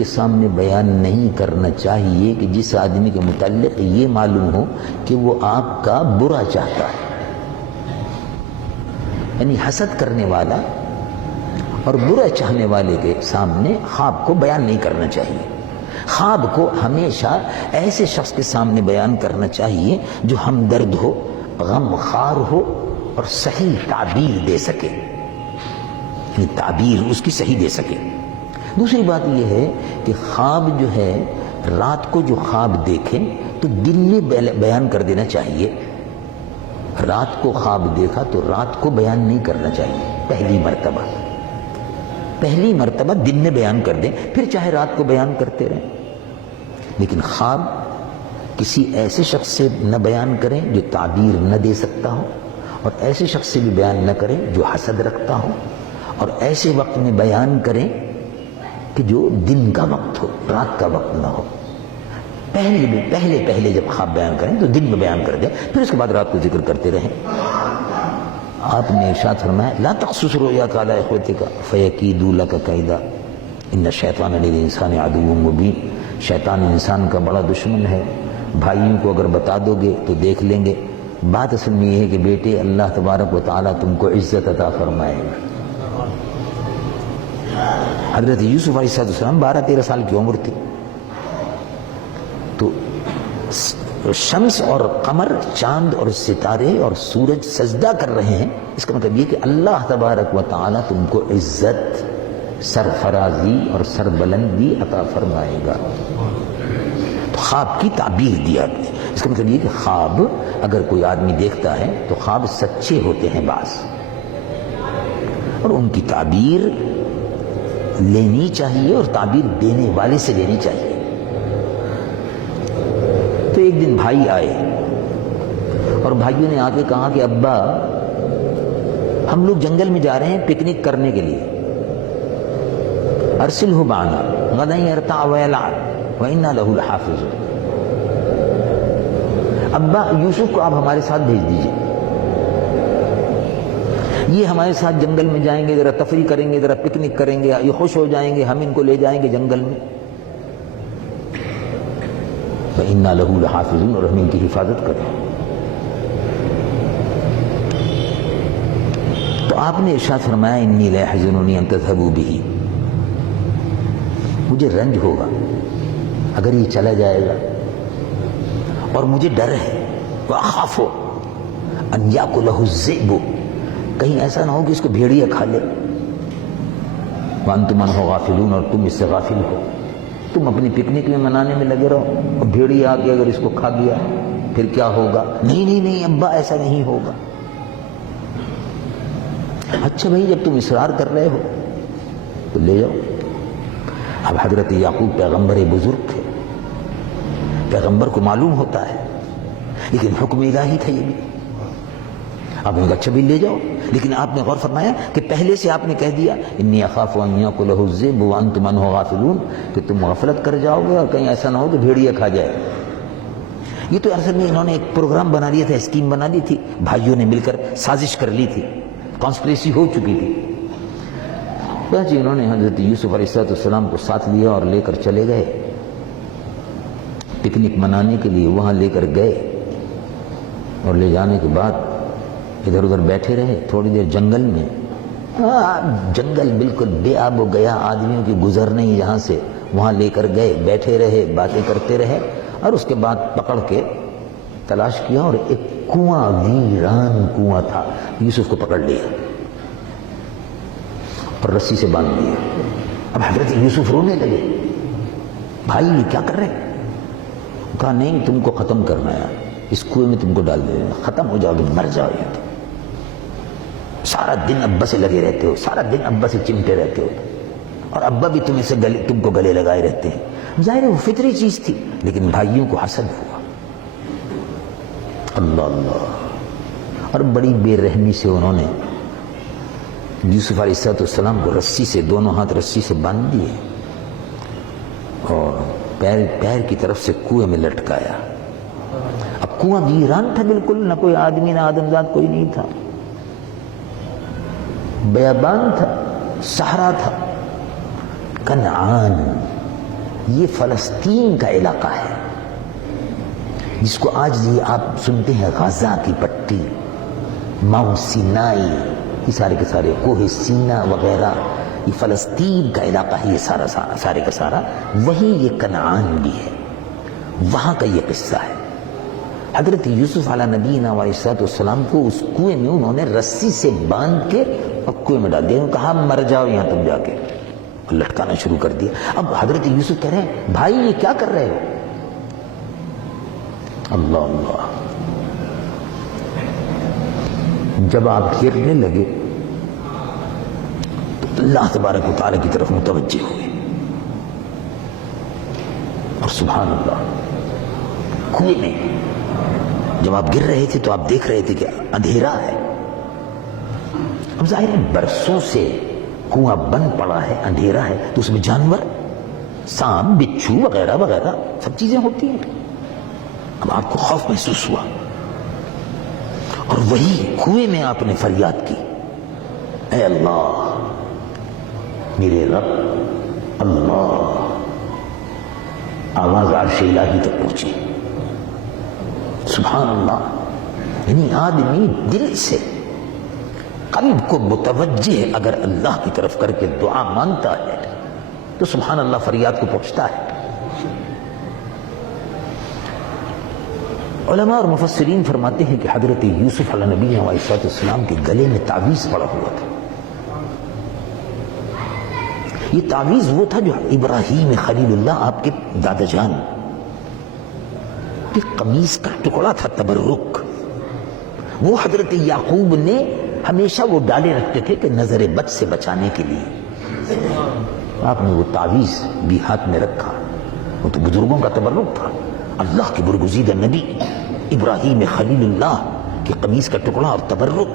کے سامنے بیان نہیں کرنا چاہیے کہ جس آدمی کے متعلق یہ معلوم ہو کہ وہ آپ کا برا چاہتا ہے. یعنی حسد کرنے والا اور برا چاہنے والے کے سامنے خواب کو بیان نہیں کرنا چاہیے. خواب کو ہمیشہ ایسے شخص کے سامنے بیان کرنا چاہیے جو ہمدرد ہو، غم خوار ہو اور صحیح تعبیر دے سکے، یعنی تعبیر اس کی صحیح دے سکے. دوسری بات یہ ہے کہ خواب جو ہے، رات کو جو خواب دیکھیں تو دن میں بیان کر دینا چاہیے. رات کو خواب دیکھا تو رات کو بیان نہیں کرنا چاہیے. پہلی مرتبہ دن میں بیان کر دیں، پھر چاہے رات کو بیان کرتے رہیں. لیکن خواب کسی ایسے شخص سے نہ بیان کریں جو تعبیر نہ دے سکتا ہو، اور ایسے شخص سے بھی بیان نہ کریں جو حسد رکھتا ہو، اور ایسے وقت میں بیان کریں کہ جو دن کا وقت ہو، رات کا وقت نہ ہو. پہلے جب خواب بیان کریں تو دن میں بیان کر دیں، پھر اس کے بعد رات کو ذکر کرتے رہیں. آپ نے ارشاد فرمایا لا تقصص رؤیاک علی اخوتک فیکیدوا لک کیدا ان الشیطان للانسان عدو مبین. شیطان انسان کا بڑا دشمن ہے. بھائیوں کو اگر بتا دو گے تو دیکھ لیں گے. بات اصل میں یہ ہے کہ بیٹے اللہ تبارک و تعالیٰ تم کو عزت عطا فرمائے گا. حضرت یوسف علیہ السلام 12-13 سال کی عمر تھی، تو شمس اور قمر، چاند اور ستارے اور سورج سجدہ کر رہے ہیں. اس کا مطلب یہ کہ اللہ تبارک و تعالیٰ تم کو عزت، سرفرازی اور سربلندی عطا فرمائے گا. تو خواب کی تعبیر دیا. اس کا مطلب یہ کہ خواب اگر کوئی آدمی دیکھتا ہے تو خواب سچے ہوتے ہیں بعض، اور ان کی تعبیر لینی چاہیے اور تعبیر دینے والے سے لینی چاہیے. تو ایک دن بھائی آئے اور بھائیوں نے آ کے کہا کہ ابا ہم لوگ جنگل میں جا رہے ہیں پکنک کرنے کے لیے، ارسلہ معنا غدا یرتع ویلعب وإنا لہ لحافظون. ابا یوسف کو آپ ہمارے ساتھ بھیج دیجئے، یہ ہمارے ساتھ جنگل میں جائیں گے، ذرا تفریح کریں گے، ذرا پکنک کریں گے، یہ خوش ہو جائیں گے، ہم ان کو لے جائیں گے جنگل میں. وإنا لہ لحافظون، اور ہم ان کی حفاظت کریں. تو آپ نے ارشاد فرمایا انی لیحزننی ان تذهبوا به، مجھے رنج ہوگا اگر یہ چلا جائے گا، اور مجھے ڈر ہے وأخاف ان یأکلہ الذئب، کہیں ایسا نہ ہو کہ اس کو بھیڑیا کھا لے. وانتم عنہ غافلون، اور تم اس سے غافل ہو. تم اپنی پکنک میں منانے میں لگے رہو، اور بھیڑیا آ کے اگر اس کو کھا گیا پھر کیا ہوگا؟ نہیں ابا ایسا نہیں ہوگا. اچھا بھائی جب تم اصرار کر رہے ہو تو لے جاؤ. اب حضرت یعقوب پیغمبر بزرگ تھے، پیغمبر کو معلوم ہوتا ہے، لیکن حکم الہی تھا یہ بھی. آپ نے کہا اچھا بھی لے جاؤ، لیکن آپ نے غور فرمایا کہ پہلے سے آپ نے کہہ دیا انی اخاف ان یاکلہ الذئب وانتم عنہ غافلون، کہ تم غفلت کر جاؤ گے اور کہیں ایسا نہ ہو کہ بھیڑیا کھا جائے. یہ تو اصل میں انہوں نے ایک پروگرام بنا لیا تھا، اسکیم بنا لی تھی، بھائیوں نے مل کر سازش کر لی تھی، کانسپریسی ہو چکی تھی. بس انہوں نے حضرت یوسف علیہ السلام کو ساتھ لیا اور لے کر چلے گئے پکنک منانے کے لیے. وہاں لے کر گئے اور لے جانے کے بعد ادھر ادھر بیٹھے رہے تھوڑی دیر جنگل میں. جنگل بالکل بے آب و گیا، آدمیوں کی گزر نہیں یہاں سے. وہاں لے کر گئے، بیٹھے رہے، باتیں کرتے رہے، اور اس کے بعد پکڑ کے تلاش کیا اور ایک کنواں، ویران کنواں تھا، یوسف کو پکڑ لیا اور رسی سے باندھ دیا. اب حضرت یوسف رونے لگے، بھائی یہ کیا کر رہے؟ کہا نہیں تم کو ختم کرنا ہے، اس کنویں میں تم کو ڈال دے، ختم ہو جاؤ گے، مر جاؤ گے. سارا دن ابا سے لگے رہتے ہو، سارا دن ابا سے چمٹے رہتے ہو، اور ابا بھی تم کو گلے لگائے رہتے ہیں. ظاہر ہے وہ فطری چیز تھی، لیکن بھائیوں کو حسد ہوا. اللہ اللہ. اور بڑی بے رحمی سے انہوں نے یوسف علیہ السلام کو رسی سے، دونوں ہاتھ رسی سے باندھ دیے اور پیر کی طرف سے کنویں میں لٹکایا. اب کنواں ویران تھا بالکل، نہ کوئی آدمی نہ آدمزاد کوئی نہیں تھا، بیابان تھا، صحرا تھا. کنعان یہ فلسطین کا علاقہ ہے جس کو آج یہ آپ سنتے ہیں غزہ کی پٹی، ماؤنٹ سینائی، یہ سارے کے سارے کوہ سینا وغیرہ، یہ فلسطین کا علاقہ ہے، یہ سارے کا سارا وہی یہ کنعان بھی ہے، وہاں کا یہ قصہ ہے۔ حضرت یوسف علیہ نبینا علیہ السلام کو اس کنویں میں انہوں نے رسی سے باندھ کے اور کنویں میں ڈال دیا، انہوں نے کہا مر جاؤ یہاں تم جا کے، اور لٹکانا شروع کر دیا۔ اب حضرت یوسف کہہ رہے ہیں بھائی یہ کیا کر رہے ہو؟ اللہ اللہ، جب آپ گرنے لگے تو اللہ تبارک و تعالی کی طرف متوجہ ہوئے، اور سبحان اللہ کنویں میں جب آپ گر رہے تھے تو آپ دیکھ رہے تھے کہ اندھیرا ہے، اب ظاہر ہے برسوں سے کنواں بند پڑا ہے، اندھیرا ہے، تو اس میں جانور، سانپ، بچھو وغیرہ وغیرہ سب چیزیں ہوتی ہیں۔ اب آپ کو خوف محسوس ہوا، اور وہی کنویں میں آپ نے فریاد کی، اے اللہ میرے رب اللہ۔ آواز عرش الہی تک پہنچی، سبحان اللہ۔ یعنی آدمی دل سے قلب کو متوجہ اگر اللہ کی طرف کر کے دعا مانگتا ہے تو سبحان اللہ فریاد کو پہنچتا ہے۔ علماء اور مفسرین فرماتے ہیں کہ حضرت یوسف علیہ نبی علیہ السلام کے گلے میں تعویذ پڑا ہوا تھا۔ یہ تعویذ وہ تھا جو ابراہیم خلیل اللہ آپ کے دادا جان کی قمیص کا ٹکڑا تھا، تبرک، وہ حضرت یعقوب نے ہمیشہ وہ ڈالے رکھتے تھے کہ نظر بد سے بچانے کے لیے۔ آپ نے وہ تعویذ بھی ہاتھ میں رکھا، وہ تو بزرگوں کا تبرک تھا۔ اللہ کے برگزیدہ نبی ابراہیم خلیل اللہ کی قمیص کا ٹکڑا اور تبرک،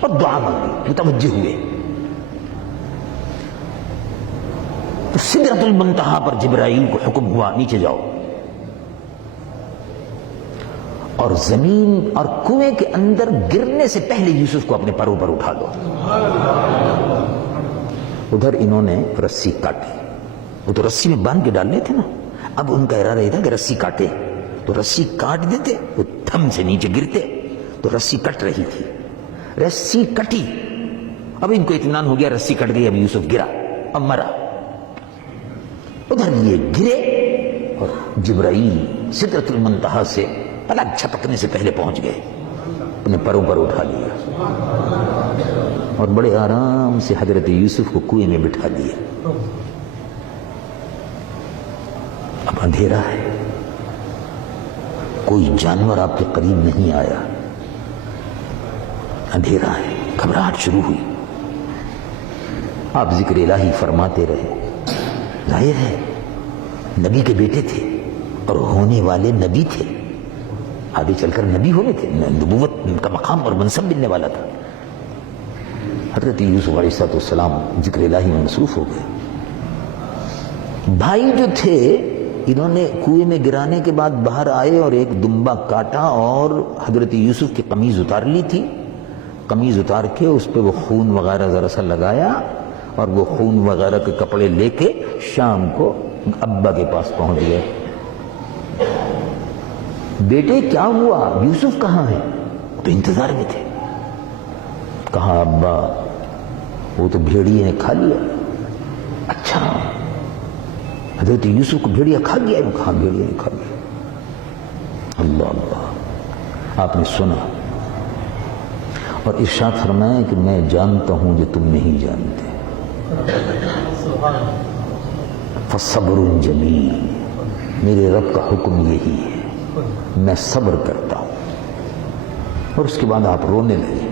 اور دعا مانگی، متوجہ ہوئے۔ تو سدرۃ المنتہا پر جبرائیل کو حکم ہوا نیچے جاؤ، اور زمین اور کنویں کے اندر گرنے سے پہلے یوسف کو اپنے پروں پر اٹھا دو۔ ادھر انہوں نے رسی کاٹی، وہ تو رسی میں باندھ کے ڈالنے تھے نا، اب ان کا ارادہ یہ تھا کہ رسی کاٹے، تو رسی کاٹ دیتے وہ تھم سے نیچے گرتے، تو رسی کٹ رہی تھی، رسی کٹی، اب ان کو اطمینان ہو گیا رسی کٹ گئی، اب یوسف گرا اب مرا۔ ادھر یہ گرے اور جبرائیل سدرۃ المنتہا سے پلک جھپکنے سے پہلے پہنچ گئے، اپنے پروں پر اٹھا لیا اور بڑے آرام سے حضرت یوسف کو کنویں میں بٹھا دیا۔ اب اندھیرا ہے، کوئی جانور آپ کے قریب نہیں آیا، اندھیرا ہے، گھبراہٹ شروع ہوئی۔ آپ ذکر الہی فرماتے رہے، ظاہر ہے نبی کے بیٹے تھے اور ہونے والے نبی تھے، آگے چل کر نبی ہونے تھے، نبوت کا مقام اور منصب ملنے والا تھا۔ حضرت یوسف علیہ السلام ذکر الہی میں مصروف ہو گئے۔ بھائی جو تھے انہوں نے کنویں میں گرانے کے بعد باہر آئے اور ایک دمبا کاٹا اور حضرت یوسف کی قمیض اتار لی تھی، قمیض اتار کے اس پہ وہ خون وغیرہ ذرا سا لگایا، اور وہ خون وغیرہ کے کپڑے لے کے شام کو ابا کے پاس پہنچ گئے۔ بیٹے کیا ہوا، یوسف کہاں ہے؟ تو انتظار میں تھے۔ کہا ابا وہ تو بھیڑیے نے کھا لیا۔ اچھا حضرت یوسف کو بھیڑیا کھا گیا؟ وہ کہاں بھیڑیے نے کھا گیا۔ اللہ اللہ، آپ نے سنا اور ارشاد فرمایا کہ میں جانتا ہوں جو تم نہیں جانتے۔ فصبر جمیل، میرے رب کا حکم یہی ہے، میں صبر کرتا ہوں۔ اور اس کے بعد آپ رونے لگے،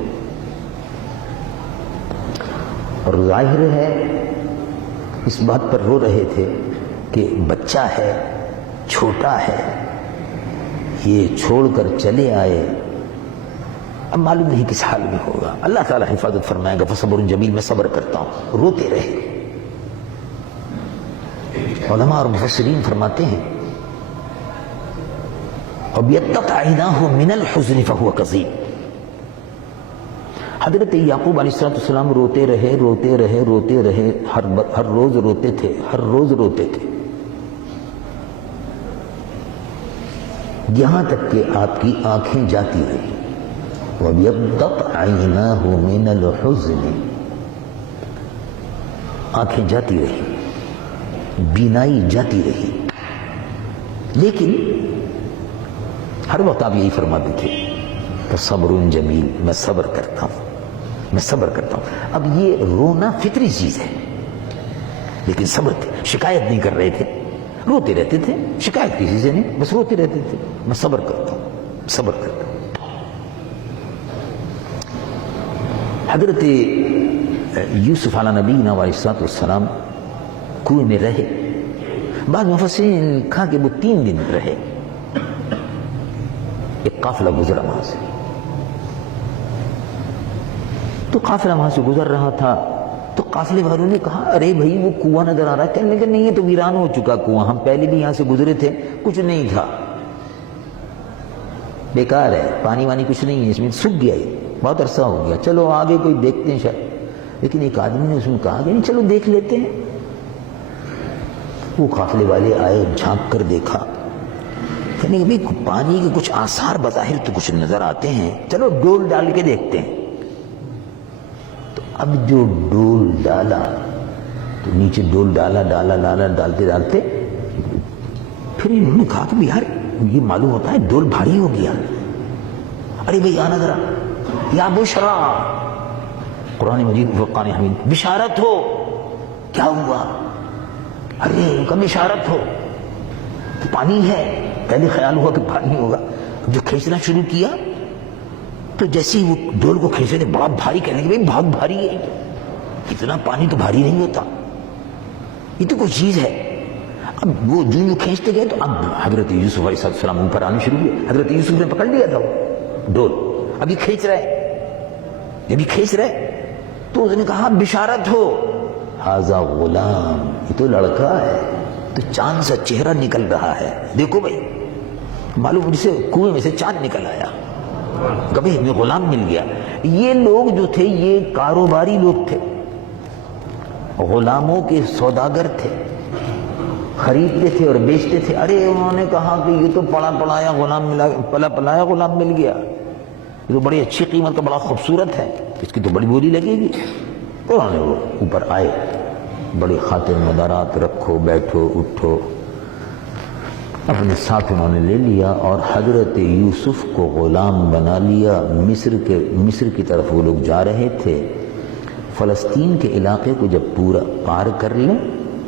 اور ظاہر ہے اس بات پر رو رہے تھے کہ بچہ ہے، چھوٹا ہے، یہ چھوڑ کر چلے آئے، اب معلوم نہیں کس حال میں ہوگا، اللہ تعالیٰ حفاظت فرمائے گا۔ فصبر جمیل، میں صبر کرتا ہوں۔ روتے رہے۔ علماء اور مفسرین فرماتے ہیں وَبِيَتَّقْ عَيْنَاهُ مِنَ الْحُزْنِ فَهُوَ كَظِيمٌ۔ حضرت یعقوب علیہ السلام روتے رہے، روتے رہے، روتے رہے، ہر روز روتے تھے، ہر روز روتے تھے۔ یہاں تک کہ آپ کی آنکھیں جاتی رہی. وَابْيَضَّتْ عَيْنَاهُ مِنَ الْحُزْنِ، آنکھیں جاتی رہی، بینائی جاتی رہی. لیکن ہر وقت آپ یہی فرماتے تھے کہ صبر جمیل، میں صبر کرتا ہوں، میں صبر کرتا ہوں. اب یہ رونا فطری چیز ہے، لیکن صبر تھے، شکایت نہیں کر رہے تھے، روتے رہتے تھے، شکایت کسی سے نہیں، بس روتے رہتے تھے. میں صبر کرتا ہوں، صبر کرتا ہوں. حضرت یوسف علیہ نبینا علیہ السلام کنویں میں رہے. بعض مفسرین نے کہا کہ وہ 3 دن رہے. ایک قافلہ گزرا وہاں سے، تو قافلہ وہاں سے گزر رہا تھا، تو قافلے والوں نے کہا ارے بھائی وہ کنواں نظر آ رہا ہے. کہنے لگے نہیں، یہ تو ویران ہو چکا کنواں، ہم پہلے بھی یہاں سے گزرے تھے، کچھ نہیں تھا، بیکار ہے، پانی وانی کچھ نہیں ہے اس میں، سوکھ گیا، یہ بہت عرصہ ہو گیا، چلو آگے کوئی دیکھتے ہیں شاید. لیکن ایک آدمی نے اس میں کہا کہ نہیں چلو دیکھ لیتے ہیں. وہ قافلے والے آئے، جھانک کر دیکھا، کہنے کہ بھائی پانی کے کچھ آثار بظاہر تو کچھ نظر آتے ہیں، چلو ڈول ڈال کے دیکھتے ہیں. تو اب جو ڈول ڈالا تو نیچے ڈول ڈالا ڈالتے ڈالتے پھر انہوں نے کہا کہ یار یہ معلوم ہوتا ہے ڈول بھاری ہو گیا. ارے بھائی آنا ذرا، یا بشرا، قرآن مجید فرقان حمید، بشارت ہو. کیا ہوا؟ ارے ان کا بشارت ہو، پانی ہے. پہلے خیال ہوا کہ پانی ہوگا، جو کھینچنا شروع کیا تو جیسے ہی وہ ڈول کو کھینچے تھے بہت بھاری، کہنے کہ بہت بھاری ہے، اتنا پانی تو بھاری نہیں ہوتا، یہ تو کوئی چیز ہے. اب وہ جو کھینچتے گئے تو اب حضرت یوسف علیہ السلام اوپر آنے شروع ہوئے. حضرت یوسف نے پکڑ لیا تھا وہ ڈول، ابھی کھینچ رہے، تو اس نے کہا بشارت ہو، ھذا غلام، یہ تو لڑکا ہے، تو چاند سا چہرہ نکل رہا ہے، دیکھو بھائی، معلوم جسے کنویں میں سے چاند نکل آیا، کبھی ہمیں غلام مل گیا. یہ لوگ جو تھے یہ کاروباری لوگ تھے، غلاموں کے سوداگر تھے، خریدتے تھے اور بیچتے تھے. ارے انہوں نے کہا کہ یہ تو پلایا غلام مل گیا، یہ تو بڑی اچھی قیمت کا، بڑا خوبصورت ہے، اس کی تو بڑی بولی لگے گی. تو انہوں نے وہ اوپر آئے، بڑی خاطر مدارات، رکھو بیٹھو اٹھو، اپنے ساتھ انہوں نے لے لیا اور حضرت یوسف کو غلام بنا لیا. مصر کی طرف وہ لوگ جا رہے تھے. فلسطین کے علاقے کو جب پورا پار کر لیں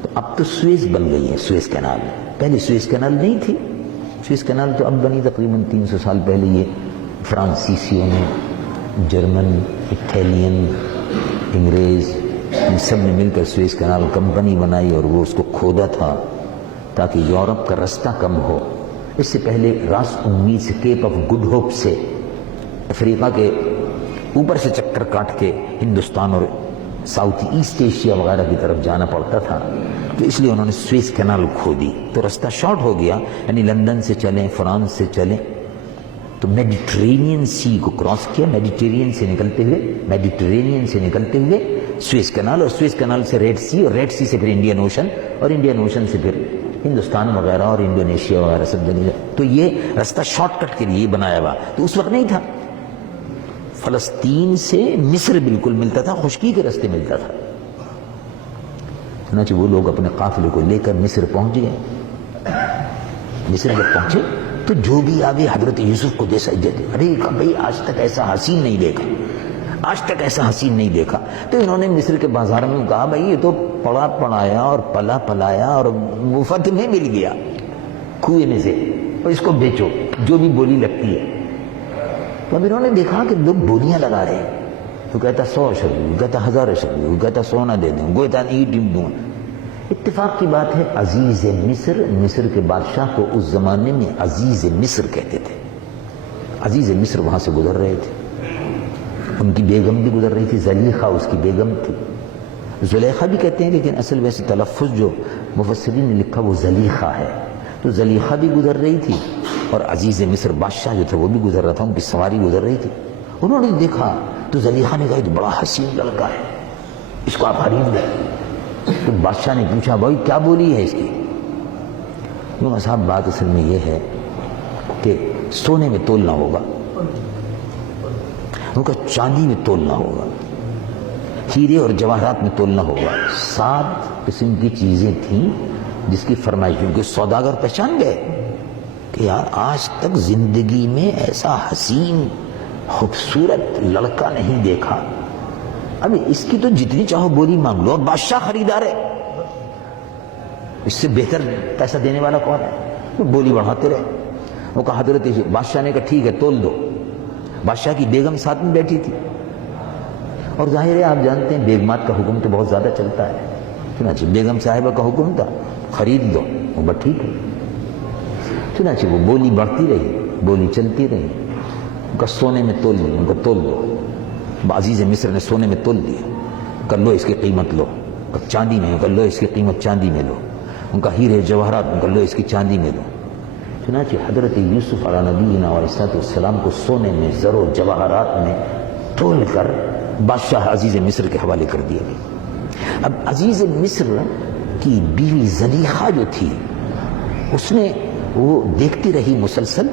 تو اب تو سویز بن گئی ہے، سویز کینال. پہلے سویز کینال نہیں تھی، سویز کینال تو اب بنی تقریباً 300 سال پہلے. یہ فرانسیسیوں نے، جرمن، اٹیلین، انگریز، ان سب نے مل کر سویز کینال کمپنی بنائی اور وہ اس کو کھودا تھا تاکہ یورپ کا رستہ کم ہو. اس سے پہلے راس امید سے، کیپ آف گڈ ہوپ سے افریقہ کے اوپر سے چکر کاٹ کے ہندوستان اور ساؤتھ ایسٹ ایشیا وغیرہ کی طرف جانا پڑتا تھا، تو اس لیے انہوں نے سویز کینال کھودی تو رستہ شارٹ ہو گیا. یعنی لندن سے چلیں، فرانس سے چلیں تو میڈیٹرینین سی کو کراس کیا، میڈیٹرینین سے نکلتے ہوئے سویز کینال، اور سویز کینال سے ریڈ سی، اور ریڈ سی سے پھر انڈین اوشن، اور انڈین اوشن سے پھر ہندوستان وغیرہ اور انڈونیشیا وغیرہ سب جگہ. تو یہ رستہ شارٹ کٹ کے لیے بنایا ہوا، تو اس وقت نہیں تھا. فلسطین سے مصر بالکل ملتا تھا، خشکی کے رستے ملتا تھا. چنانچہ وہ لوگ اپنے قافلے کو لے کر مصر پہنچ گئے. مصر جب پہنچے تو جو بھی آگے حضرت یوسف کو دیتے، ارے بھائی آج تک ایسا حسین نہیں دیکھا. تو انہوں نے مصر کے بازار میں کہا بھائی یہ تو پڑا پڑایا اور پلا پلایا اور مفت میں مل گیا کنویں میں سے، اور اس کو بیچو جو بھی بولی لگتی ہے. تو اب انہوں نے دیکھا کہ لوگ بولیاں لگا رہے ہیں، تو کہتا 100 اشرفی، وہ کہتا 1000 اشرفی، وہ کہتا سونا دے دیں، وہ کہتا اینٹ دوں. اتفاق کی بات ہے عزیز مصر کے بادشاہ کو اس زمانے میں عزیز مصر کہتے تھے. عزیز مصر وہاں سے گزر رہے تھے، ان کی بیگم بھی گزر رہی تھی، زلیخا اس کی بیگم تھی. زلیخا بھی کہتے ہیں لیکن اصل ویسے تلفظ جو مفسرین نے لکھا وہ زلیخا ہے. تو زلیخا بھی گزر رہی تھی اور عزیز مصر بادشاہ جو تھا وہ بھی گزر رہا تھا، ان کی سواری گزر رہی تھی. انہوں نے دیکھا تو زلیخا نے کہا یہ تو بڑا حسین لڑکا ہے، اس کو آپ حریم دیں. تو بادشاہ نے پوچھا بھائی کیا بولی ہے اس کی؟ صاحب بات اصل میں یہ ہے کہ سونے میں تولنا ہوگا، ان کا چاندی میں تولنا ہوگا، ہیرے اور جواہرات میں تولنا ہوگا۔ 7 قسم کی چیزیں تھیں جس کی فرمائش، کیونکہ سوداگر پہچان گئے کہ یار آج تک زندگی میں ایسا حسین خوبصورت لڑکا نہیں دیکھا، اب اس کی تو جتنی چاہو بولی مانگ لو، اور بادشاہ خریدار ہے، اس سے بہتر پیسہ دینے والا کون ہے؟ تو بولی بڑھاتے رہے۔ وہ کہا حضرت بادشاہ نے کہا ٹھیک ہے تول دو۔ بادشاہ کی بیگم ساتھ میں بیٹھی تھی، اور ظاہر ہے آپ جانتے ہیں بیگمات کا حکم تو بہت زیادہ چلتا ہے، چنانچہ بیگم صاحبہ کا حکم تھا خرید دو، وہ بس ٹھیک ہے۔ چنانچہ وہ بولی بڑھتی رہی، بولی چلتی رہی، ان کا سونے میں تول دیا، ان کو تول دو۔ عزیز مصر نے سونے میں تول دیا، کر لو اس کی قیمت لو، چاندی میں کر لو اس کی قیمت چاندی میں لو، ان کا ہیرے جواہرات میں کر لو اس کی چاندی میں لو۔ چنانچہ حضرت یوسف علیہ نبینا علیہ السلام کو سونے میں زر و جواہرات میں تول کر بادشاہ عزیز مصر کے حوالے کر دیا گیا۔ اب عزیز مصر کی بیوی زلیخا جو تھی، اس نے وہ دیکھتی رہی مسلسل،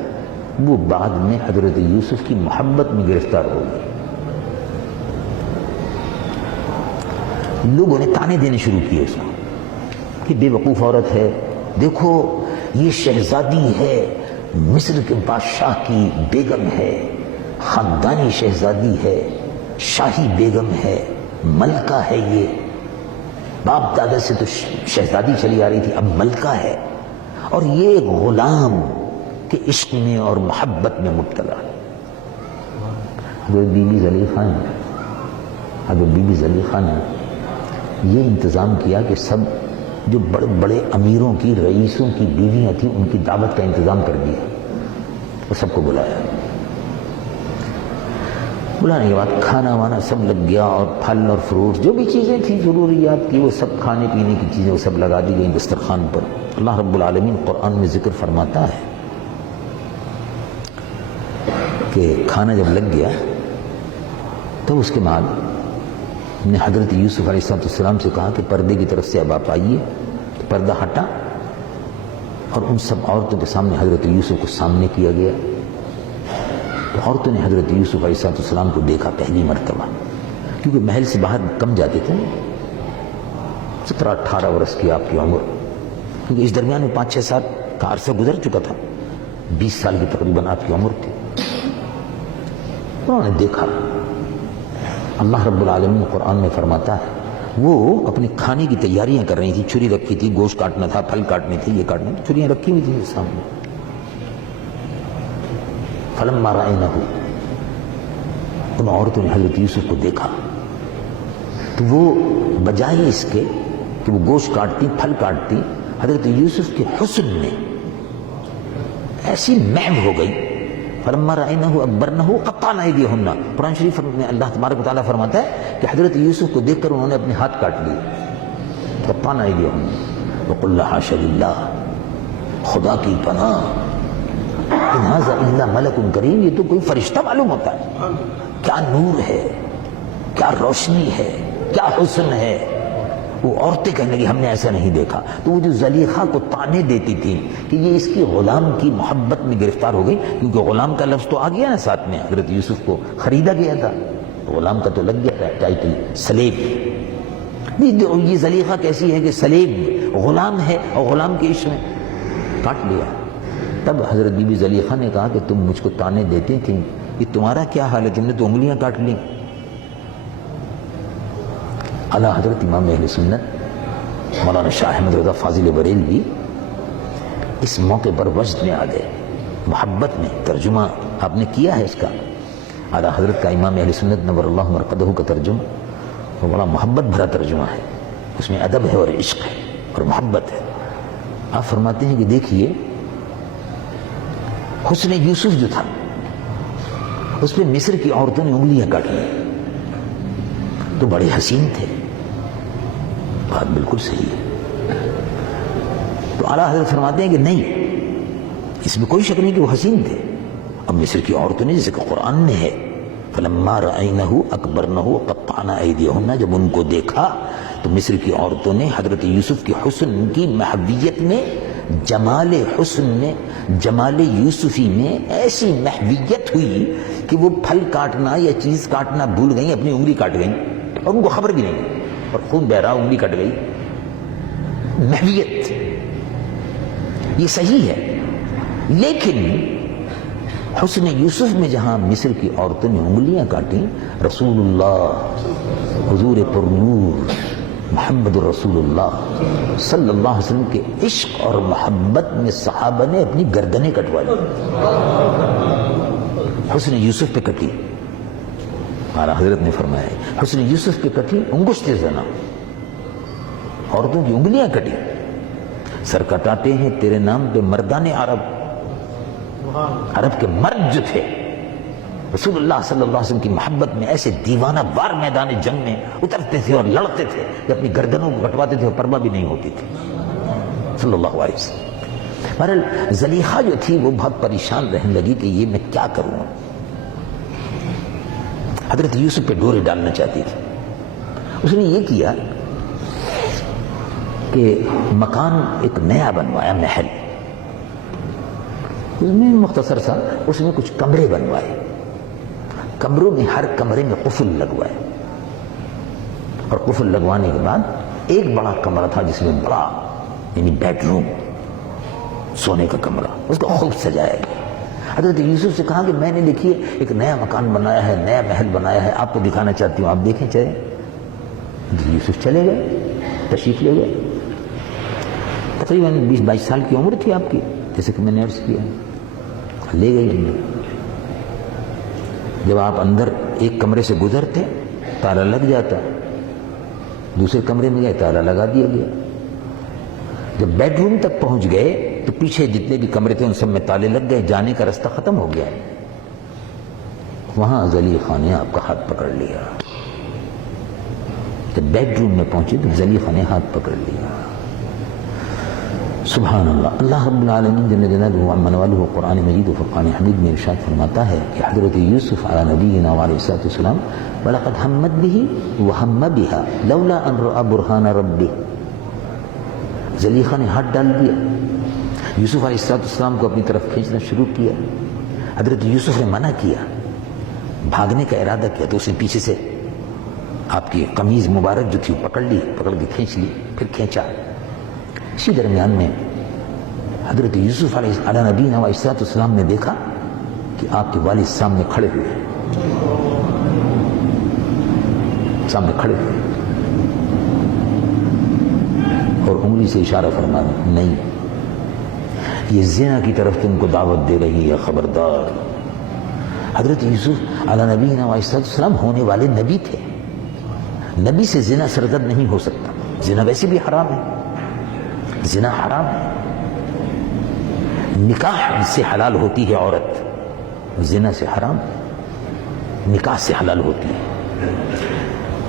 وہ بعد میں حضرت یوسف کی محبت میں گرفتار ہو گئی۔ لوگوں نے تانے دینے شروع کیے اس کو کہ بے وقوف عورت ہے، دیکھو یہ شہزادی ہے، مصر کے بادشاہ کی بیگم ہے، خاندانی شہزادی ہے، شاہی بیگم ہے، ملکہ ہے، یہ باپ دادا سے تو شہزادی چلی آ رہی تھی، اب ملکہ ہے، اور یہ ایک غلام کے عشق میں اور محبت میں مبتلا ہے۔ حضرت بی بی زلیخا نے یہ انتظام کیا کہ سب جو بڑے بڑے امیروں کی، رئیسوں کی بیویاں تھیں، ان کی دعوت کا انتظام کر دیا، وہ سب کو بلایا۔ بلانے کے بعد کھانا وانا سب لگ گیا، اور پھل اور فروٹ جو بھی چیزیں تھیں ضروریات کی، وہ سب کھانے پینے کی چیزیں وہ سب لگا دی گئیں دسترخوان پر۔ اللہ رب العالمین قرآن میں ذکر فرماتا ہے کہ کھانا جب لگ گیا تو اس کے بعد نے حضرت یوسف علیہ السلام سے کہا کہ پردے کی طرف سے اب آپ آئیے۔ پردہ ہٹا اور ان سب عورتوں کے سامنے حضرت یوسف کو سامنے کیا گیا۔ تو عورتوں نے حضرت یوسف علیہ السلام کو دیکھا پہلی مرتبہ، کیونکہ محل سے باہر کم جاتے تھے، 17-18 برس کی آپ کی عمر، کیونکہ اس درمیان میں 5-6 سال کا عرصہ گزر چکا تھا، 20 سال کی تقریباً آپ کی عمر تھی۔ انہوں نے دیکھا۔ اللہ رب العالمین قرآن میں فرماتا ہے وہ اپنے کھانے کی تیاریاں کر رہی تھی، چھری رکھی تھی، گوشت کاٹنا تھا، پھل کاٹنے تھے، یہ کاٹنے تھے، چھریاں رکھی ہوئی تھیں سامنے۔ فلما رأینہ، ان عورتوں نے حضرت یوسف کو دیکھا تو وہ بجائے اس کے کہ وہ گوشت کاٹتی، پھل کاٹتی، حضرت یوسف کے حسن میں ایسی محو ہو گئی۔ فلما رأینہ اکبرنہ قطعن ایدیہن، قرآن شریف میں اللہ تبارک و تعالیٰ فرماتا ہے کہ حضرت یوسف کو دیکھ کر انہوں نے اپنے ہاتھ کاٹ لیے، قطعن ایدیہن وقلن حاشا للہ، خدا کی پناہ، ان ھذا الا ملک کریم، یہ تو کوئی فرشتہ معلوم ہوتا ہے، کیا نور ہے، کیا روشنی ہے، کیا حسن ہے۔ وہ عورتیں کہنے لگی ہم نے ایسا نہیں دیکھا۔ تو وہ جو زلیخا کو طعنے دیتی تھی کہ یہ اس کی غلام کی محبت میں گرفتار ہو گئی، کیونکہ غلام کا لفظ تو آ گیا نا ساتھ میں، حضرت یوسف کو خریدا گیا تھا، غلام کا تو لگ گیا تھا ٹائٹل سلیب۔ یہ زلیخا کیسی ہے کہ سلیب غلام ہے اور غلام کے عشق میں کاٹ لیا۔ تب حضرت بی بی زلیخا نے کہا کہ تم مجھ کو طعنے دیتے تھے، یہ تمہارا کیا حال ہے، تم نے تو انگلیاں کاٹ لی۔ اعلیٰ حضرت امام اہل سنت مولانا شاہ احمد رضا فاضل بریلوی اس موقع پر وجد میں آ گئے، محبت میں۔ ترجمہ آپ نے کیا ہے اس کا، اعلیٰ حضرت کا امام اہل سنت نور اللہ مرقدہ کا ترجمہ، وہ بڑا محبت بھرا ترجمہ ہے، اس میں ادب ہے اور عشق ہے اور محبت ہے۔ آپ فرماتے ہیں کہ دیکھیے حسن یوسف جو تھا اس پہ مصر کی عورتوں نے انگلیاں کاٹ لی، تو بڑے حسین تھے، بات بالکل صحیح ہے۔ تو اعلیٰ حضرت فرماتے ہیں کہ نہیں، اس میں کوئی شک نہیں کہ وہ حسین تھے۔ اب مصر کی عورتوں نے، جیسے کہ قرآن میں ہے فلما رأینہ اکبرنہ قطعن ایدیہن، جب ان کو دیکھا تو مصر کی عورتوں نے حضرت یوسف کے حسن کی محبیت میں جمال حسن میں، جمال یوسفی میں ایسی محویت ہوئی کہ وہ پھل کاٹنا یا چیز کاٹنا بھول گئیں، اپنی انگلی کاٹ گئیں اور ان کو خبر بھی نہیں، اور خون بہ رہا، انگلی کٹ گئی. محویت یہ صحیح ہے، لیکن حسن یوسف میں جہاں مصر کی عورتوں نے انگلیاں کاٹیں، رسول اللہ حضور پر نور محمد الرسول اللہ صلی اللہ علیہ وسلم کے عشق اور محبت میں صحابہ نے اپنی گردنیں کٹوا لی. حسن یوسف پہ کٹی، ہمارا حضرت نے فرمایا حسن یوسف پہ کٹی انگشت زنا، عورتوں کی انگلیاں کٹی. سر کٹاتے ہیں تیرے نام پہ مردان عرب، عرب کے مرد جو تھے رسول اللہ صلی اللہ علیہ وسلم کی محبت میں ایسے دیوانہ وار میدان جنگ میں اترتے تھے اور لڑتے تھے کہ اپنی گردنوں کو کٹواتے تھے اور پرواہ بھی نہیں ہوتی تھی صلی اللہ علیہ وسلم. بہرحال زلیخا جو تھی وہ بہت پریشان رہنے لگی کہ یہ میں کیا کروں. حضرت یوسف پہ ڈورے ڈالنا چاہتی تھی. اس نے یہ کیا کہ مکان ایک نیا بنوایا، محل، اس میں مختصر سا اس میں کچھ کمرے بنوائے، کمروں میں ہر کمرے میں قفل لگوائے، اور قفل لگوانے کے بعد ایک بڑا کمرہ تھا جس میں بڑا یعنی بیڈ روم، سونے کا کمرہ، اس کو خوب سجایا گیا. حضرت یوسف سے کہا کہ میں نے دیکھیے ایک نیا مکان بنایا ہے، نیا محل بنایا ہے، آپ کو دکھانا چاہتی ہوں، آپ دیکھیں چلیں. یوسف چلے گئے، تشریف لے گئے. تقریباً 20-22 سال کی عمر تھی آپ کی، جیسے کہ میں نے عرض کیا. لے گئی اندر. جب آپ اندر ایک کمرے سے گزرتے تالا لگ جاتا، دوسرے کمرے میں گئے تالا لگا دیا گیا. جب بیڈ روم تک پہنچ گئے تو پیچھے جتنے بھی کمرے تھے ان سب میں تالے لگ گئے، جانے کا راستہ ختم ہو گیا. وہاں زلیخا نے آپ کا ہاتھ پکڑ لیا. جب بیڈ روم میں پہنچے تو زلیخا نے ہاتھ پکڑ لیا. سبحان اللہ. اللہ رب العالمین جل جلالہ و عم نوالہ قرآن مجید و فرقان حمید میں ارشاد فرماتا ہے کہ حضرت یوسف علی نبینا و علیہ السلام وَلَقَدْ هَمَّتْ بِهِ وَهَمَّ بِهَا لَوْلَا أَنْ رَأَى بُرْهَانَ رَبِّهِ. زلیخا نے ہاتھ ڈال دیا، یوسف علیہ السلام کو اپنی طرف کھینچنا شروع کیا. حضرت یوسف نے منع کیا، بھاگنے کا ارادہ کیا تو اس نے پیچھے سے آپ کی قمیض مبارک جو تھی وہ پکڑ لی، پکڑ کے کھینچ لی، پھر کھینچا. اسی درمیان میں حضرت یوسف علیہ نبینا علیہ السلام نے دیکھا کہ آپ کے والد سامنے کھڑے ہوئے، سامنے کھڑے ہوئے، اور انگلی سے اشارہ فرما نہیں، یہ زنا کی طرف تم کو دعوت دے رہی ہے، خبردار. حضرت یوسف علیہ نبینا علیہ السلام ہونے والے نبی تھے. نبی سے زنا سرزد نہیں ہو سکتا. زنا ویسے بھی حرام ہے، زنا حرام ہے. نکاح سے حلال ہوتی ہے عورت، زنا سے حرام، نکاح سے حلال ہوتی ہے.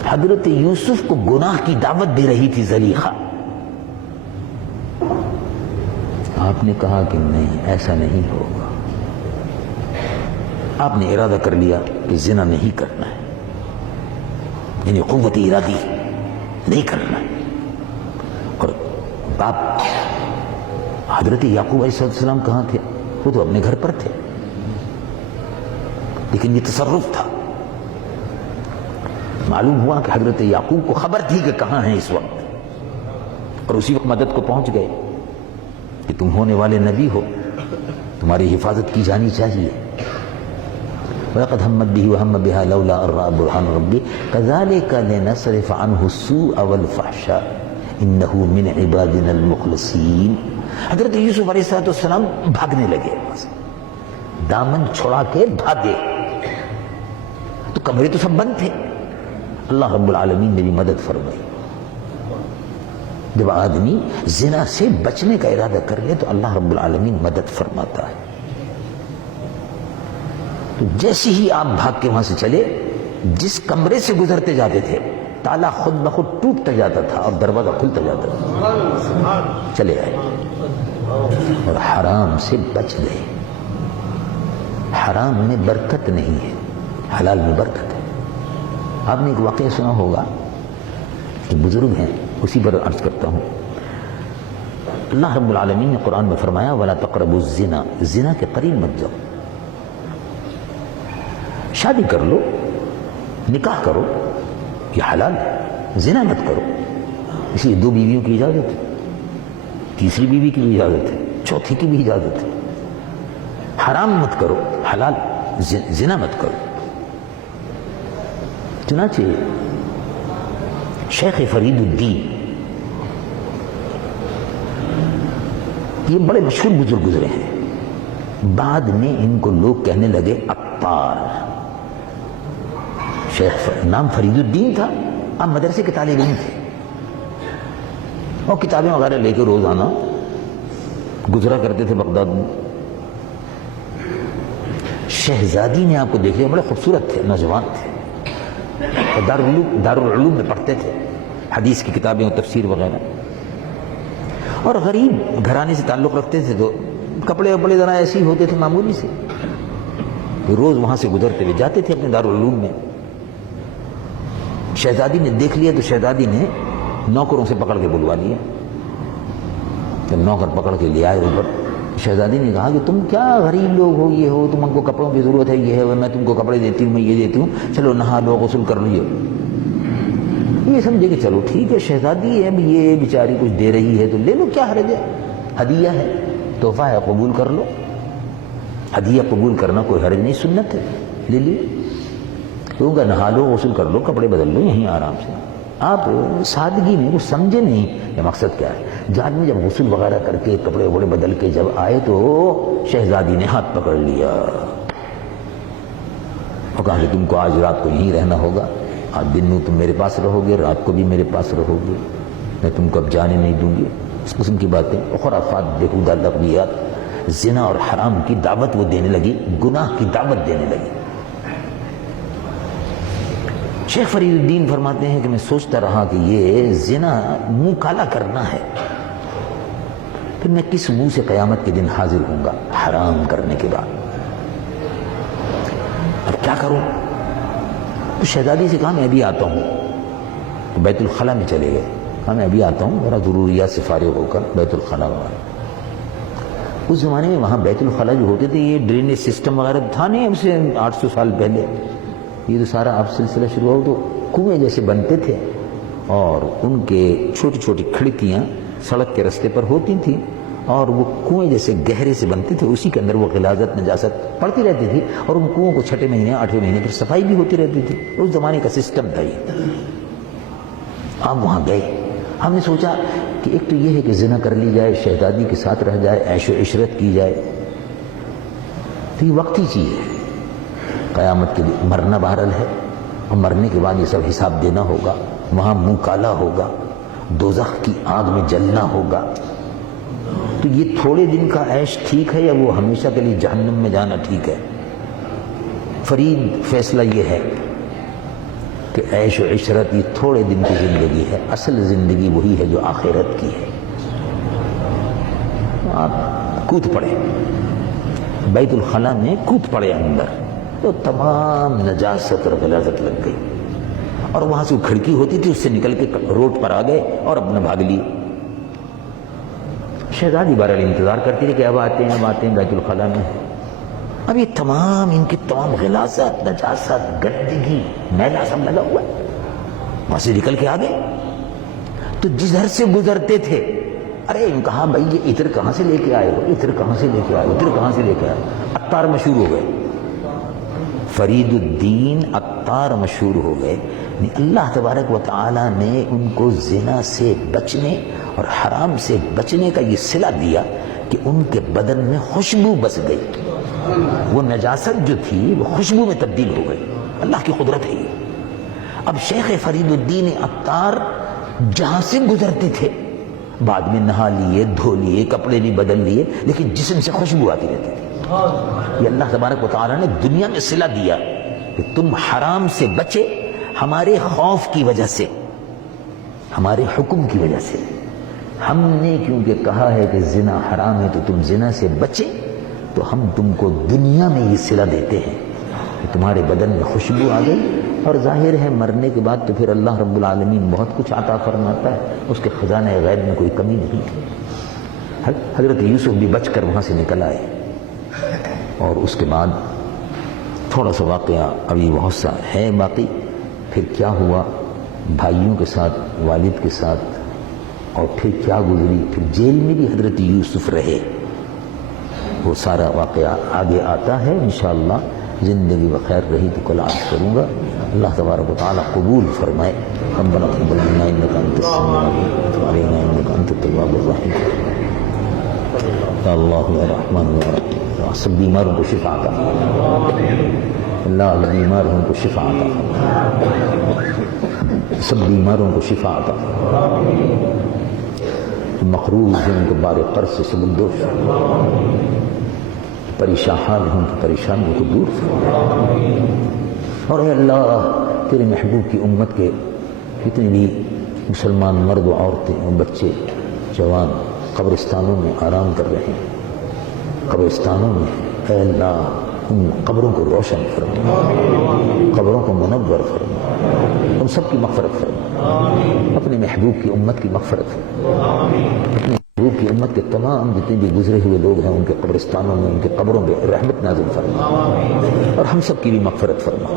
حضرت یوسف کو گناہ کی دعوت دے رہی تھی زلیخا. آپ نے کہا کہ نہیں، ایسا نہیں ہوگا. آپ نے ارادہ کر لیا کہ زنا نہیں کرنا ہے، یعنی قوت ارادی نہیں کرنا ہے. اور باپ حضرت یعقوب علیہ السلام کہاں تھے؟ وہ تو اپنے گھر پر تھے، لیکن یہ تصرف تھا. معلوم ہوا کہ حضرت یعقوب کو خبر تھی کہ کہاں ہیں اس وقت، اور اسی وقت مدد کو پہنچ گئے کہ تم ہونے والے نبی ہو، تمہاری حفاظت کی جانی چاہیے. وَلَقَدْ هَمَّتْ بِهِ وَهَمَّ بِهَا لَوْلَا أَن رَأَى بُرْهَانَ رَبِّهِ كَذَلِكَ لِنَصْرِفَ عَنْهُ السُّوءَ وَالْفَحْشَاءَ إِنَّهُ مِنْ عِبَادِنَا الْمُخْلَصِينَ. حضرت یوسف علیہ السلام بھاگنے لگے، دامن چھڑا کے بھاگے تو کمرے تو سب بند تھے. اللہ رب العالمین نے بھی مدد فرمائی. جب آدمی زنا سے بچنے کا ارادہ کر لے تو اللہ رب العالمین مدد فرماتا ہے. تو جیسے ہی آپ بھاگ کے وہاں سے چلے، جس کمرے سے گزرتے جاتے تھے تالا خود بخود ٹوٹتا جاتا تھا اور دروازہ کھلتا جاتا تھا. چلے آئے اور حرام سے بچ گئے. حرام میں برکت نہیں ہے، حلال میں برکت ہے. آپ نے ایک واقعہ سنا ہوگا کہ بزرگ ہیں، اسی پر عرض کرتا ہوں. اللہ رب العالمین نے قرآن میں فرمایا وَلَا تَقْرَبُوا الزِّنَا، زنا کے قریب مت جاؤ. شادی کر لو، نکاح کرو، یہ حلال ہے. زنا مت کرو. اس لیے 2 بیویوں کی اجازت ہے، تیسری بیوی کی بھی اجازت ہے، چوتھی کی بھی اجازت ہے. حرام مت کرو، حلال. زنا مت کرو. چنانچہ شیخ فرید الدین یہ بڑے مشہور بزرگ گزرے ہیں، بعد میں ان کو لوگ کہنے لگے عطار. شیخ نام فرید الدین تھا، آپ مدرسے کے طالب علم تھے اور کتابیں وغیرہ لے کے روزانہ گزرا کرتے تھے بغداد میں. شہزادی نے آپ کو دیکھ لیا، بڑے خوبصورت تھے، نوجوان تھے، دارالعلوم میں پڑھتے تھے حدیث کی کتابیں اور تفسیر وغیرہ، اور غریب گھرانے سے تعلق رکھتے تھے، تو کپڑے وپڑے ذرا ایسے ہی ہوتے تھے معمولی سے. روز وہاں سے گزرتے ہوئے جاتے تھے اپنے دارالعلوم میں. شہزادی نے دیکھ لیا تو شہزادی نے نوکروں سے پکڑ کے بلوا لیا. جب نوکر پکڑ کے لے آئے اوپر، شہزادی نے کہا کہ تم کیا غریب لوگ ہو، یہ ہو، تم کو کپڑوں کی ضرورت ہے، یہ ہے، میں تم کو کپڑے دیتی ہوں، میں یہ دیتی ہوں، چلو نہا لو، غسل کر لو. یہ سمجھے کہ چلو ٹھیک ہے، شہزادی ہے، یہ بیچاری کچھ دے رہی ہے تو لے لو، کیا حرج ہے، ہدیہ ہے، تحفہ ہے، قبول کر لو. ہدیہ قبول کرنا کوئی حرج نہیں، سنت ہے، لے لیے. کیوں کہ نہا لو، غسل کر لو، کپڑے بدل لو یہیں آرام سے. آپ سادگی میں کچھ سمجھے نہیں یہ مقصد کیا ہے. جہاز میں جب غسل وغیرہ کر کے کپڑے وپڑے بدل کے جب آئے تو شہزادی نے ہاتھ پکڑ لیا اور کہا کہ تم کو آج رات کو یہیں رہنا ہوگا، آج دن میں تم میرے پاس رہو گے، رات کو بھی میرے پاس رہو گے، میں تم کو اب جانے نہیں دوں گی. اس قسم کی باتیں، خرافات، بےہودہ لغویات، زنا اور حرام کی دعوت وہ دینے لگی، گناہ کی دعوت دینے لگی. شیخ فرید الدین فرماتے ہیں کہ میں سوچتا رہا کہ یہ زنا منہ کالا کرنا ہے، پھر میں کس منہ سے قیامت کے دن حاضر ہوں گا حرام کرنے کے بعد. اب کیا کروں؟ تو شہزادی سے کہا میں ابھی آتا ہوں. تو بیت الخلا میں چلے گئے. کہا میں ابھی آتا ہوں، ذرا ضروریات سے فارغ ہو کر بیت الخلا وغیرہ. اس زمانے میں وہاں بیت الخلا جو ہوتے تھے یہ ڈرینیج سسٹم وغیرہ تھا نہیں، اب سے 800 سال پہلے. یہ تو سارا اب سلسلہ شروع ہو تو کنویں جیسے بنتے تھے اور ان کے چھوٹی چھوٹی کھڑکیاں سڑک کے رستے پر ہوتی تھیں اور وہ کنویں جیسے گہرے سے بنتے تھے، اسی کے اندر وہ غلاظت نجاست پڑتی رہتی تھی اور ان کنووں کو 6 مہینے 8 مہینے پھر صفائی بھی ہوتی رہتی تھی. اس زمانے کا سسٹم تھا یہ. آپ وہاں گئے. ہم نے سوچا کہ ایک تو یہ ہے کہ زنا کر لی جائے، شہزادی کے ساتھ رہ جائے، عیش و عشرت کی جائے، تو یہ وقتی چیز ہے. قیامت کے لیے مرنا بہرحال ہے اور مرنے کے بعد یہ سب حساب دینا ہوگا، وہاں منہ کالا ہوگا، دوزخ کی آگ میں جلنا ہوگا. تو یہ تھوڑے دن کا عیش ٹھیک ہے یا وہ ہمیشہ کے لیے جہنم میں جانا ٹھیک ہے؟ فرید فیصلہ یہ ہے کہ عیش و عشرت یہ تھوڑے دن کی زندگی ہے، اصل زندگی وہی ہے جو آخرت کی ہے. آپ کود پڑے بیت الخلا میں، کود پڑے اندر تو تمام نجاست اور غلاظت لگ گئی اور وہاں سے وہ کھڑکی ہوتی تھی اس سے نکل کے روڈ پر آ گئے اور اپنا بھاگ لیے. شہزادی بہرحال انتظار کرتی رہی کہ اب آتے ہیں بیت الخلا میں. اب یہ تمام ان کی تمام غلاظت، نجاست، گندگی، میلا سب لگا ہوا ہے. وہاں سے نکل کے آ گئے تو جس گھر سے گزرتے تھے، ارے ان کہا بھائی یہ عطر کہاں سے لے کے آئے ہو، عطر کہاں سے لے کے آئے ہو، عطر کہاں سے لے کے آئے ہو. عطار مشہور ہو گئے، فرید الدین عطار مشہور ہو گئے. اللہ تبارک و تعالی نے ان کو زنا سے بچنے اور حرام سے بچنے کا یہ صلہ دیا کہ ان کے بدن میں خوشبو بس گئی. وہ نجاست جو تھی وہ خوشبو میں تبدیل ہو گئی. اللہ کی قدرت ہے یہ. اب شیخ فرید الدین عطار جہاں سے گزرتے تھے بعد میں نہا لیے، دھو لیے، کپڑے بھی بدل لیے، لیکن جسم سے خوشبو آتی رہتی تھی. یہ اللہ تبارک و تعالیٰ نے دنیا میں صلہ دیا کہ تم حرام سے بچے ہمارے خوف کی وجہ سے، ہمارے حکم کی وجہ سے. ہم نے کیونکہ کہا ہے کہ زنا حرام ہے تو تم زنا سے بچے، تو ہم تم کو دنیا میں یہ صلہ دیتے ہیں کہ تمہارے بدن میں خوشبو آ گئی. اور ظاہر ہے مرنے کے بعد تو پھر اللہ رب العالمین بہت کچھ عطا فرماتا ہے، اس کے خزانہ غیب میں کوئی کمی نہیں ہے. حضرت یوسف بھی بچ کر وہاں سے نکل آئے، اور اس کے بعد تھوڑا سا واقعہ ابھی بہت سا ہے باقی. پھر کیا ہوا بھائیوں کے ساتھ، والد کے ساتھ، اور پھر کیا گزری، پھر جیل میں بھی حضرت یوسف رہے، وہ سارا واقعہ آگے آتا ہے انشاءاللہ. زندگی بخیر رہی تو کل عرض کروں گا. اللہ تبارک و تعالی قبول فرمائے. ربنا تقبل منا انك انت السميع العليم وتب علينا انك انت التواب الرحيم. یا اللہ یا رحمان یا رحیم، سب بیماروں کو شفا عطا فرما. اللہ بیماروں کو شفا عطا فرما، سب بیماروں کو شفا عطا فرما. مقروض ہیں ان کو بار قرض سے سبکدوش، پریشان حال ہیں ان کی پریشانیوں کو دور فرما. اور اے اللہ تیرے محبوب کی امت کے جتنے بھی مسلمان مرد و عورتیں اور بچے جوان قبرستانوں میں آرام کر رہے ہیں، قبرستانوں میں، اے اللہ ان قبروں کو روشن فرما، قبروں کو منور فرما، ان سب کی مغفرت فرما. اپنے محبوب کی امت کی مغفرت فرما. اپنے محبوب کی امت کے تمام جتنے بھی گزرے ہوئے لوگ ہیں ان کے قبرستانوں میں، ان کے قبروں پہ رحمت نازل فرما، اور ہم سب کی بھی مغفرت فرما.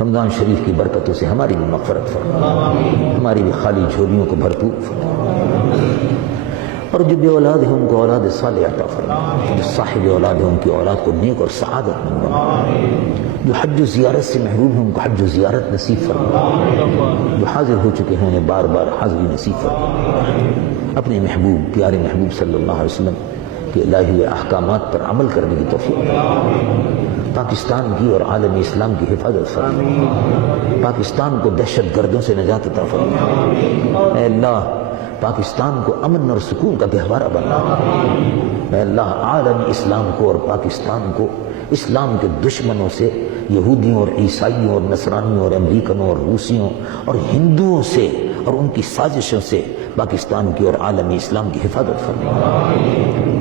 رمضان شریف کی برکتوں سے ہماری بھی مغفرت فرما، ہماری بھی خالی جھولیوں کو بھرپور فرما. اور جو بے اولاد ہے ان کو اولاد صالح عطا فرما، جو صاحب اولاد ہے ان کی اولاد کو نیک اور سعادت مند بنا. جو حج و زیارت سے محروم ہیں ان کو حج و زیارت نصیب فرما، جو حاضر ہو چکے ہیں انہیں بار بار حاضری نصیب فرما. اپنے محبوب پیارے محبوب صلی اللہ علیہ وسلم کے الہی ہوئے احکامات پر عمل کرنے کی توفیق. پاکستان کی اور عالم اسلام کی حفاظت فرما. پاکستان کو دہشت گردوں سے نجات عطا فرما. اے اللہ پاکستان کو امن اور سکون کا گہوارہ بنا. اے اللہ عالم اسلام کو اور پاکستان کو اسلام کے دشمنوں سے، یہودیوں اور عیسائیوں اور نصرانیوں اور امریکنوں اور روسیوں اور ہندوؤں سے اور ان کی سازشوں سے پاکستان کی اور عالم اسلام کی حفاظت فرما.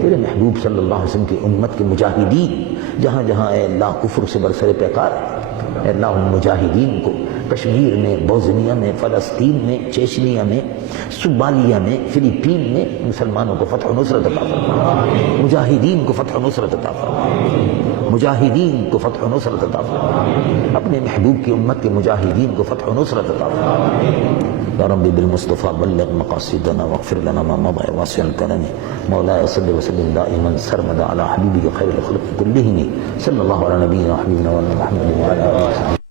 تیرے محبوب صلی اللہ علیہ وسلم کی امت کے مجاہدین جہاں جہاں اے اللہ کفر سے برسر پیکار ہے، اے اللہ ان مجاہدین کو کشمیر میں، بوزنیا میں، فلسطین میں، چیچنیا میں، صومالیہ میں، فلپین میں مسلمانوں کو فتح و نصرت عطا فرما. مجاہدین کو فتح و نصرت عطا فرما، مجاہدین کو فتح و نصرت عطا فرما. اپنے محبوب کی امت کے مجاہدین کو فتح و نصرت عطا فرما. یا رب بالمصطفى بلغ مقاصدنا واغفر لنا ما مضى واسع الكرم. مولاي صل وسلم دائما سرمدا على حبيبك خير الخلق كلهم صلى الله على نبينا وحبيبنا محمد وعلى اله وصحبه